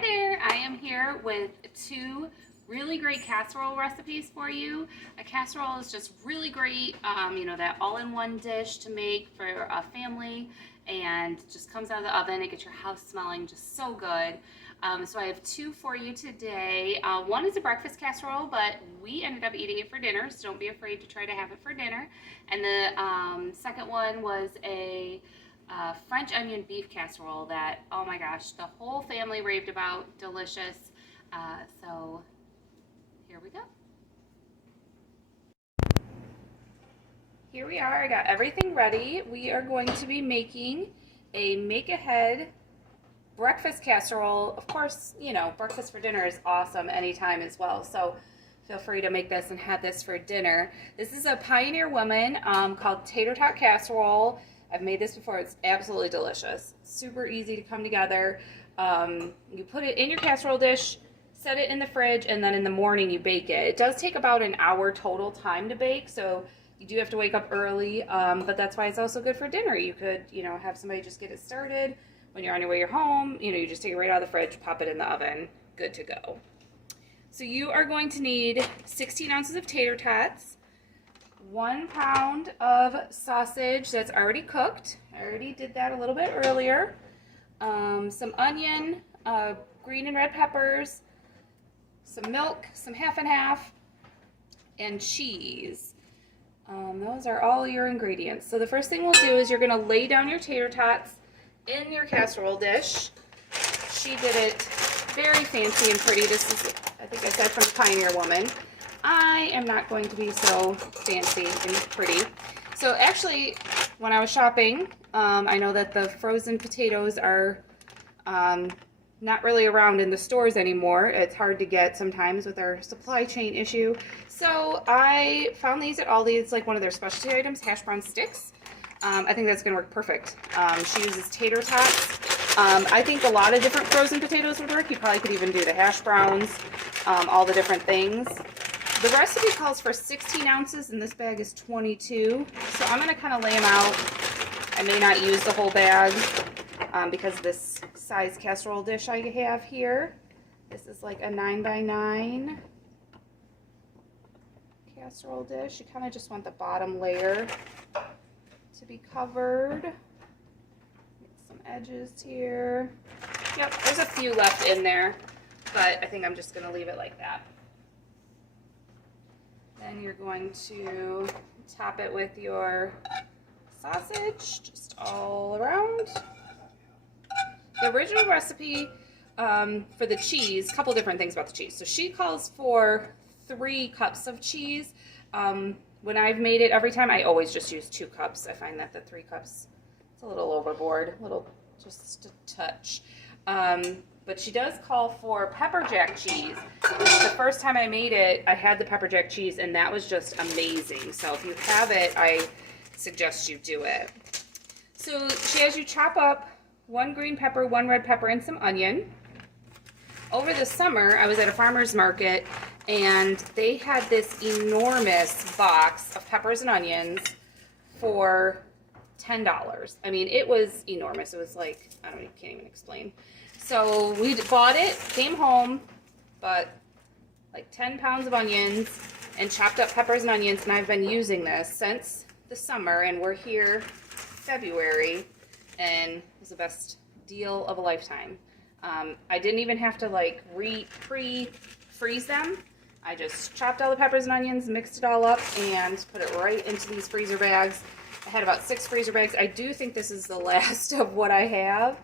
there, I am here with two really great casserole recipes for you. A casserole is just really great, that all-in-one dish to make for a family, and just comes out of the oven. It gets your house smelling just so good. So I have two for you today. One is a breakfast casserole, but we ended up eating it for dinner, so don't be afraid to try to have it for dinner. And the second one was a French onion beef casserole that, oh my gosh, the whole family raved about. Delicious. So here we go. Here we are. I got everything ready. We are going to be making a make-ahead breakfast casserole. Of course, breakfast for dinner is awesome anytime as well. So feel free to make this and have this for dinner. This is a Pioneer Woman called Tater casserole. I've made this before. It's absolutely delicious. Super easy to come together. You put it in your casserole dish, set it in the fridge, and then in the morning you bake it. It does take about an hour total time to bake, so you do have to wake up early, but that's why it's also good for dinner. You could, have somebody just get it started. When you're on your way home, you just take it right out of the fridge, pop it in the oven, good to go. So you are going to need 16 ounces of tater tots, 1 pound of sausage that's already cooked. I already did that a little bit earlier. Some onion, green and red peppers, some milk, some half and half, and cheese. Those are all your ingredients. So the first thing we'll do is you're going to lay down your tater tots in your casserole dish. She did it very fancy and pretty. This is, I think I said, from the Pioneer Woman. I am not going to be so fancy and pretty. So actually, when I was shopping, I know that the frozen potatoes are not really around in the stores anymore. It's hard to get sometimes with our supply chain issue. So I found these at Aldi. It's like one of their specialty items, hash brown sticks. I think that's going to work perfect. She uses tater tots. I think a lot of different frozen potatoes would work. You probably could even do the hash browns, all the different things. The recipe calls for 16 ounces and this bag is 22. So I'm going to kind of lay them out. I may not use the whole bag because of this size casserole dish I have here. This is like a 9x9 casserole dish. You kind of just want the bottom layer to be covered. Get some edges here. Yep, there's a few left in there, but I think I'm just going to leave it like that. Then you're going to top it with your sausage, just all around. The original recipe for the cheese, a couple different things about the cheese. So she calls for 3 cups of cheese. When I've made it, every time I always just use 2 cups. I find that the 3 cups, it's a little overboard, just a touch. But she does call for pepper jack cheese. The first time I made it, I had the pepper jack cheese, and that was just amazing. So if you have it, I suggest you do it. So she has you chop up 1 green pepper, 1 red pepper, and some onion. Over the summer, I was at a farmer's market, and they had this enormous box of peppers and onions for $10. I mean, it was enormous. It was like, I can't even explain. So we bought it, came home, bought like 10 pounds of onions and chopped up peppers and onions, and I've been using this since the summer, and we're here February, and it was the best deal of a lifetime. I didn't even have to like pre-freeze them. I just chopped all the peppers and onions, mixed it all up, and put it right into these freezer bags. I had about 6 freezer bags. I do think this is the last of what I have,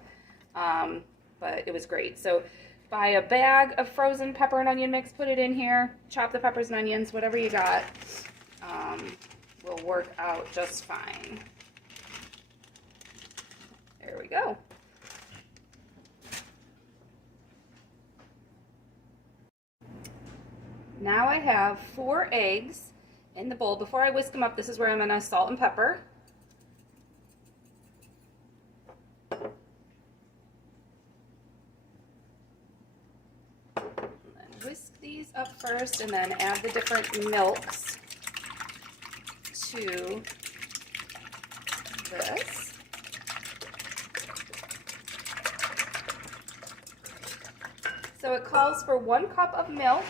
but it was great. So buy a bag of frozen pepper and onion mix, put it in here, chop the peppers and onions, whatever you got will work out just fine. There we go. Now I have 4 eggs in the bowl. Before I whisk them up, this is where I'm going to salt and pepper. And then whisk these up first and then add the different milks to this. So it calls for 1 cup of milk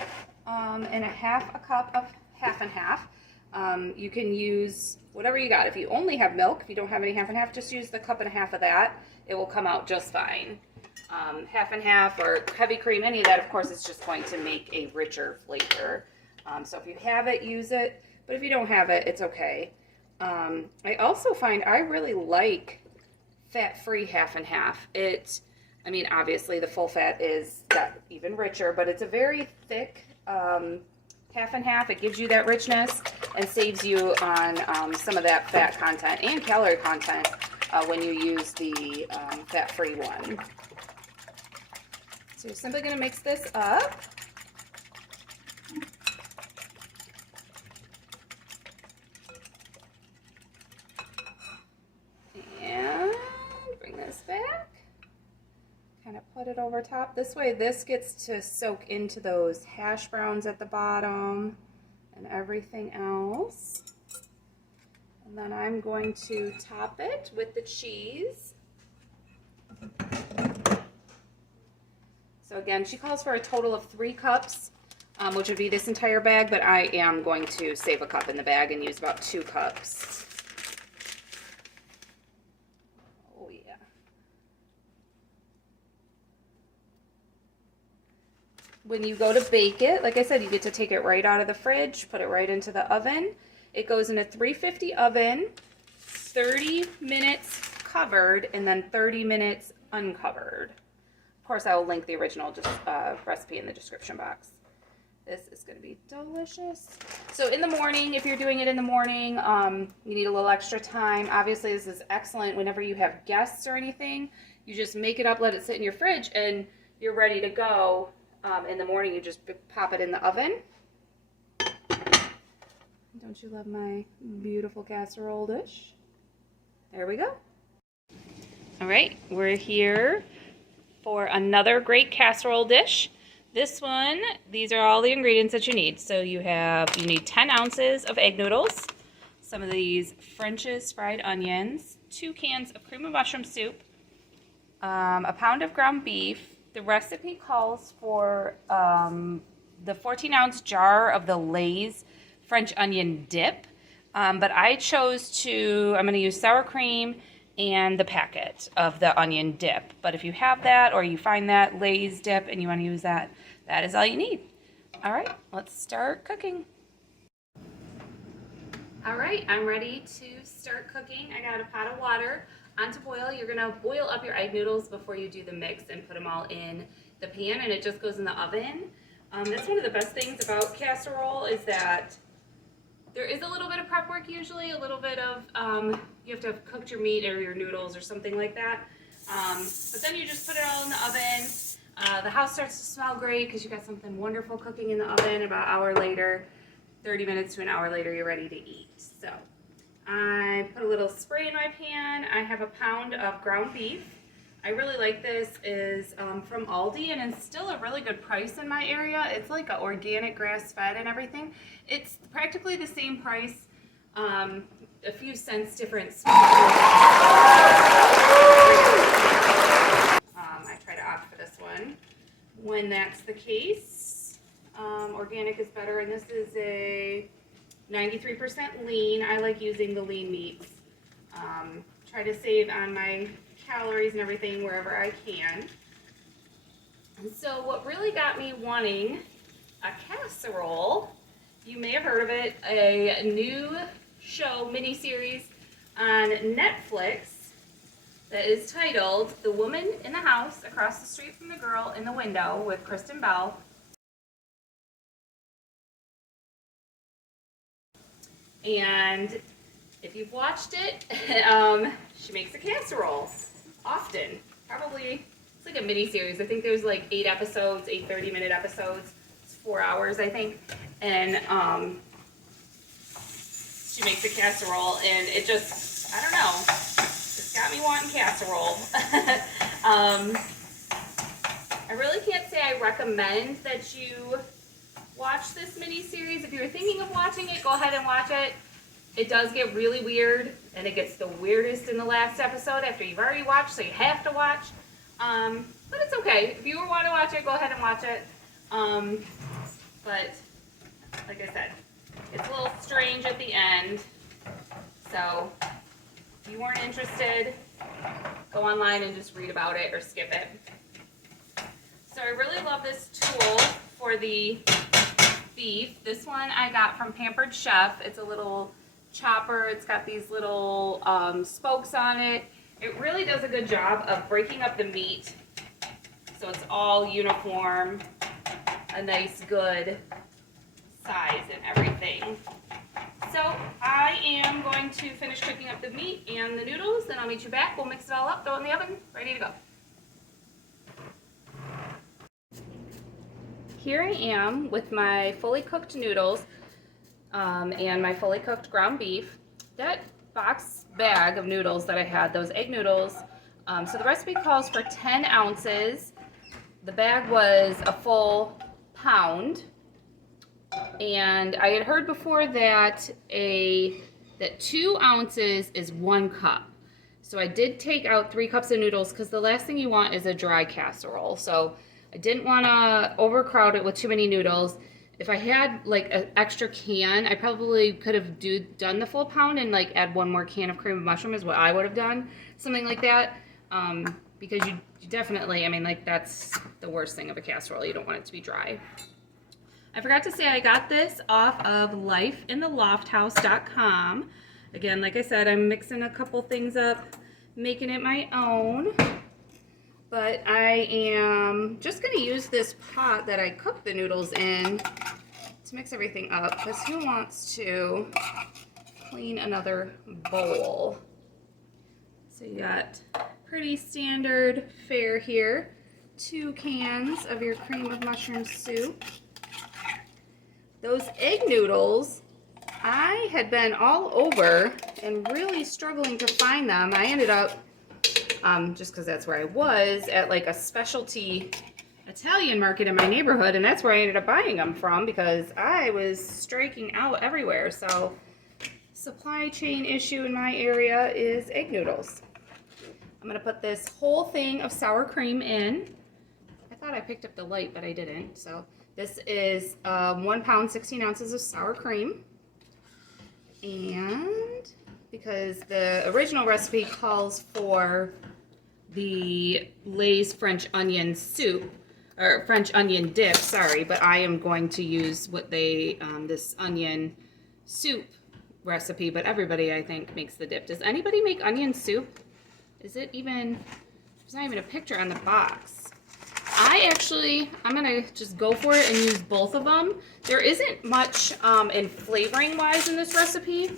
and a cup of half and half. You can use whatever you got. If you only have milk, if you don't have any half and half, just use the cup and a half of that. It will come out just fine. Half and half or heavy cream, any of that, of course, is just going to make a richer flavor. So if you have it, use it. But if you don't have it, it's okay. I also find I really like fat-free half and half. I mean, obviously the full fat is even richer, but it's a very thick half and half. It gives you that richness and saves you on some of that fat content and calorie content when you use the fat-free one. So you're simply going to mix this up. And bring this back. Kind of put it over top. This way this gets to soak into those hash browns at the bottom and everything else. And then I'm going to top it with the cheese. So again, she calls for a total of 3 cups, which would be this entire bag, but I am going to save a cup in the bag and use about 2 cups. Oh yeah. When you go to bake it, like I said, you get to take it right out of the fridge, put it right into the oven. It goes in a 350 oven, 30 minutes covered, and then 30 minutes uncovered. Of course, I will link the original recipe in the description box. This is going to be delicious. So in the morning, if you're doing it in the morning, you need a little extra time. Obviously, this is excellent whenever you have guests or anything. You just make it up, let it sit in your fridge, and you're ready to go. In the morning, you just pop it in the oven. Don't you love my beautiful casserole dish? There we go. All right, we're here for another great casserole dish. This one, these are all the ingredients that you need. So you need 10 ounces of egg noodles, some of these French's fried onions, 2 cans of cream of mushroom soup, a pound of ground beef. The recipe calls for the 14-ounce jar of the Lay's French onion dip, but I chose I'm going to use sour cream and the packet of the onion dip. But if you have that or you find that Lay's dip and you want to use that, that is all you need. All right, let's start cooking. All right, I'm ready to start cooking. I got a pot of water on to boil. You're going to boil up your egg noodles before you do the mix and put them all in the pan, and it just goes in the oven. That's one of the best things about casserole is that there is a little bit of prep work usually, a little bit of, you have to have cooked your meat or your noodles or something like that. But then you just put it all in the oven. The house starts to smell great because you got something wonderful cooking in the oven. About an hour later, 30 minutes to an hour later, you're ready to eat. So I put a little spray in my pan. I have a pound of ground beef. I really like this. Is from Aldi, and it's still a really good price in my area. It's like an organic grass-fed and everything. It's practically the same price, a few cents difference. I try to opt for this one when that's the case. Organic is better, and this is a 93% lean. I like using the lean meats. Try to save on my calories and everything wherever I can. And so what really got me wanting a casserole, you may have heard of it, a new show, mini-series on Netflix that is titled The Woman in the House Across the Street from the Girl in the Window with Kristen Bell. And if you've watched it, she makes a casserole often. Probably, it's like a mini-series. I think there's like 8 episodes, 8 30-minute episodes. It's 4 hours, I think. And she makes a casserole, and it just, I don't know, it's got me wanting casserole. I really can't say I recommend that you watch this mini-series. If you're thinking of watching it, go ahead and watch it. It does get really weird, and it gets the weirdest in the last episode after you've already watched, so you have to watch. But it's okay. okay. If you want to watch it, go ahead and watch it. But like I said, it's a little strange at the end. So if you weren't interested, go online and just read about it or skip it. So I really love this tool for the beef. This one I got from Pampered Chef. It's a little chopper. It's got these little spokes on it. It really does a good job of breaking up the meat so it's all uniform, a nice good size and everything. So I am going to finish cooking up the meat and the noodles, then I'll meet you back. We'll mix it all up, throw it in the oven, ready to go. Here I am with my fully cooked noodles and my fully cooked ground beef. That box bag of noodles that I had, those egg noodles, so the recipe calls for 10 ounces. The bag was a full pound. And I had heard before that 2 ounces is 1 cup. So I did take out 3 cups of noodles because the last thing you want is a dry casserole. So I didn't want to overcrowd it with too many noodles. If I had like an extra can, I probably could have done the full pound and like add 1 more can of cream of mushroom is what I would have done. Something like that. Because you definitely, I mean, like that's the worst thing of a casserole. You don't want it to be dry. I forgot to say I got this off of lifeinthelofthouse.com. Again, like I said, I'm mixing a couple things up, making it my own. But I am just going to use this pot that I cooked the noodles in to mix everything up, because who wants to clean another bowl? So you got pretty standard fare here. 2 cans of your cream of mushroom soup. Those egg noodles, I had been all over and really struggling to find them. I ended up, just because that's where I was, at like a specialty Italian market in my neighborhood, and that's where I ended up buying them from because I was striking out everywhere. So, supply chain issue in my area is egg noodles. I'm going to put this whole thing of sour cream in. I thought I picked up the light, but I didn't. So this is 1 pound, 16 ounces of sour cream. And because the original recipe calls for the Lay's French onion soup, or French onion dip, sorry, but I am going to use what they, this onion soup recipe, but everybody I think makes the dip. Does anybody make onion soup? Is it even, there's not even a picture on the box. I'm gonna just go for it and use both of them. There isn't much in flavoring wise in this recipe,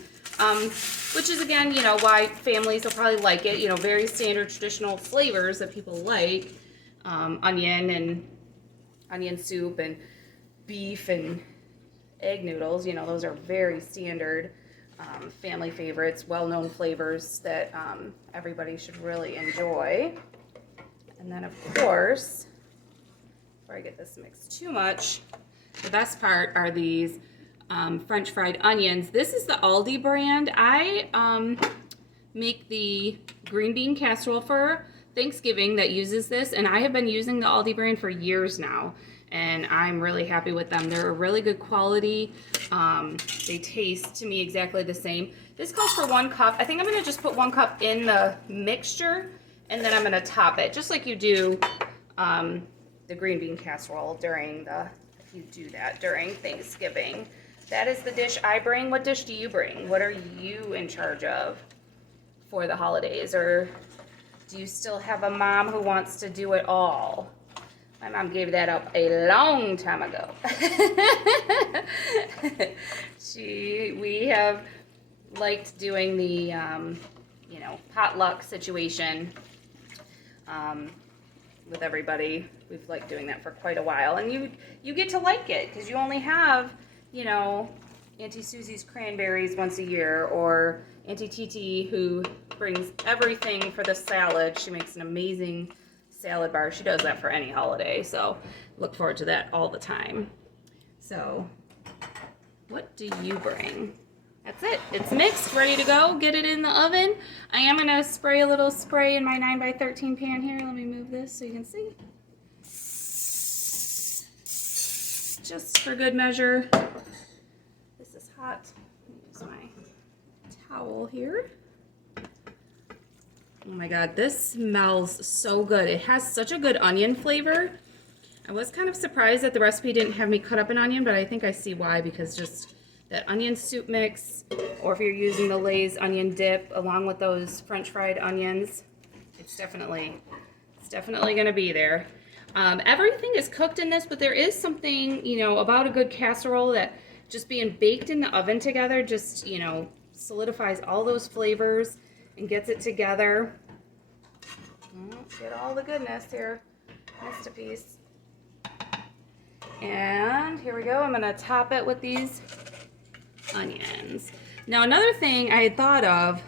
which is again, you know, why families will probably like it. You know, very standard traditional flavors that people like, onion and onion soup and beef and egg noodles. You know, those are very standard family favorites, well-known flavors that everybody should really enjoy. And then of course, before I get this mixed too much, the best part are these French fried onions. This is the Aldi brand. I make the green bean casserole for Thanksgiving that uses this, and I have been using the Aldi brand for years now, and I'm really happy with them. They're a really good quality. They taste to me exactly the same. This calls for 1 cup. I think I'm gonna just put 1 cup in the mixture, and then I'm gonna top it, just like you do the green bean casserole during if you do that during Thanksgiving. That is the dish I bring. What dish do you bring? What are you in charge of for the holidays? Or do you still have a mom who wants to do it all? My mom gave that up a long time ago. We have liked doing the, you know, potluck situation with everybody. We've liked doing that for quite a while, and you get to like it because you only have, you know, Auntie Susie's cranberries once a year, or Auntie Titi who brings everything for the salad. She makes an amazing salad bar. She does that for any holiday, so look forward to that all the time. So what do you bring? That's it. It's mixed, ready to go. Get it in the oven. I am going to spray a little spray in my 9x13 pan here. Let me move this so you can see. just for good measure. This is hot. Use my towel here. Oh my God, this smells so good. It has such a good onion flavor. I was kind of surprised that the recipe didn't have me cut up an onion, but I think I see why, because just that onion soup mix, or if you're using the Lay's onion dip along with those French fried onions, it's definitely gonna be there. Everything is cooked in this, but there is something, you know, about a good casserole that just being baked in the oven together just, you know, solidifies all those flavors and gets it together. Get all the goodness here. Just a piece. And here we go. I'm gonna top it with these onions. Now another thing I had thought of,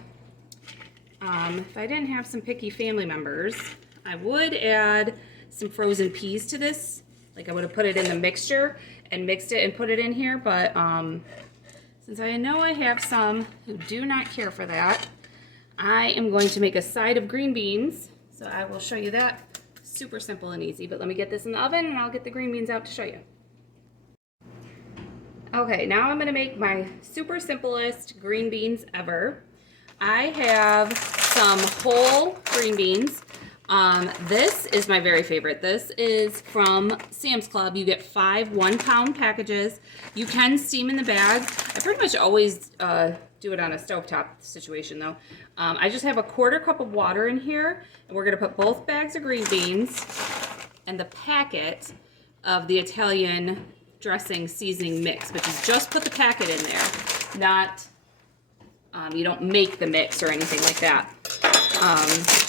if I didn't have some picky family members, I would add some frozen peas to this. Like I would have put it in the mixture and mixed it and put it in here, but since I know I have some who do not care for that, I am going to make a side of green beans. So I will show you that. Super simple and easy, but let me get this in the oven and I'll get the green beans out to show you. Okay, now I'm gonna make my super simplest green beans ever. I have some whole green beans. This is my very favorite. This is from Sam's Club. You get 5 1-pound packages. You can steam in the bag. I pretty much always do it on a stovetop situation though. I just have a 1/4 cup of water in here, and we're gonna put both bags of green beans and the packet of the Italian dressing seasoning mix, but you just put the packet in there, not, you don't make the mix or anything like that.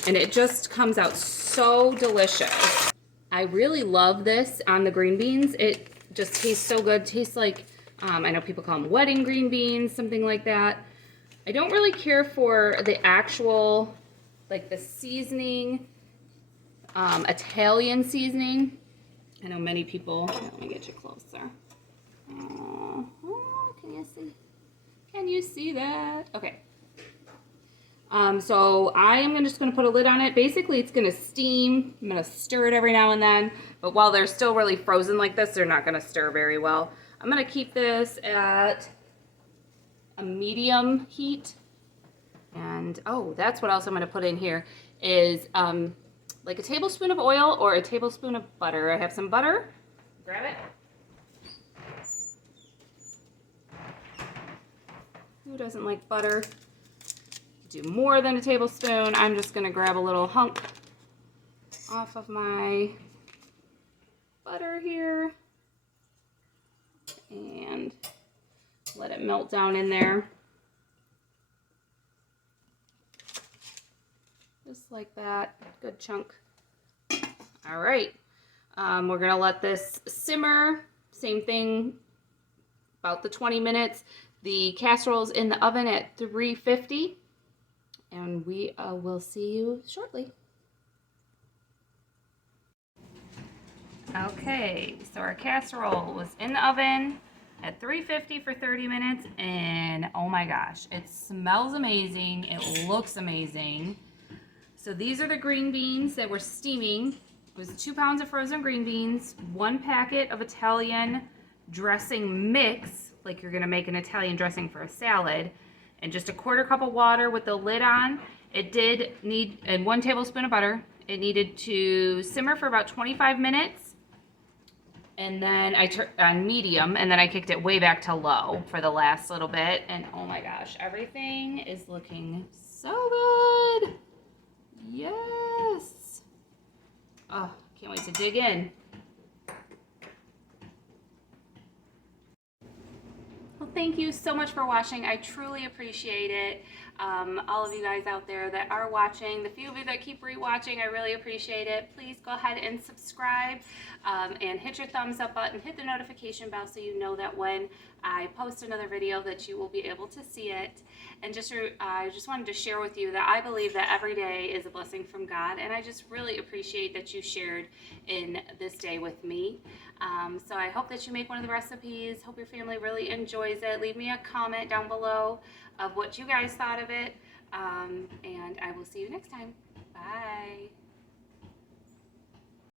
And it just comes out so delicious. I really love this on the green beans. It just tastes so good. Tastes like, I know people call them wedding green beans, something like that. I don't really care for the actual, like the seasoning, Italian seasoning. I know many people, let me get you closer. Can you see? Can you see that? Okay. So I am just going to put a lid on it. Basically, it's going to steam. I'm going to stir it every now and then. But while they're still really frozen like this, they're not going to stir very well. I'm going to keep this at a medium heat. And, oh, that's what else I'm going to put in here is like a tablespoon of oil or a tablespoon of butter. I have some butter. Grab it. Who doesn't like butter? Do more than a tablespoon. I'm just going to grab a little hunk off of my butter here and let it melt down in there. Just like that. Good chunk. All right. We're going to let this simmer. Same thing, about the 20 minutes. The casserole's in the oven at 350. And we will see you shortly. Okay, so our casserole was in the oven at 350 for 30 minutes, and oh my gosh, it smells amazing. It looks amazing. So these are the green beans that we're steaming. It was 2 pounds of frozen green beans, 1 packet of Italian dressing mix, like you're gonna make an Italian dressing for a salad, and just a 1/4 cup of water with the lid on. It did need, and 1 tablespoon of butter. It needed to simmer for about 25 minutes. And then I turned on medium, and then I kicked it way back to low for the last little bit. And oh my gosh, everything is looking so good. Yes. Oh, can't wait to dig in. Well, thank you so much for watching. I truly appreciate it. All of you guys out there that are watching, the few of you that keep rewatching, I really appreciate it. Please go ahead and subscribe and hit your thumbs up button, hit the notification bell so you know that when I post another video that you will be able to see it. And I just wanted to share with you that I believe that every day is a blessing from God, and I just really appreciate that you shared in this day with me. So I hope that you make one of the recipes. Hope your family really enjoys it. Leave me a comment down below of what you guys thought of it, and I will see you next time. Bye.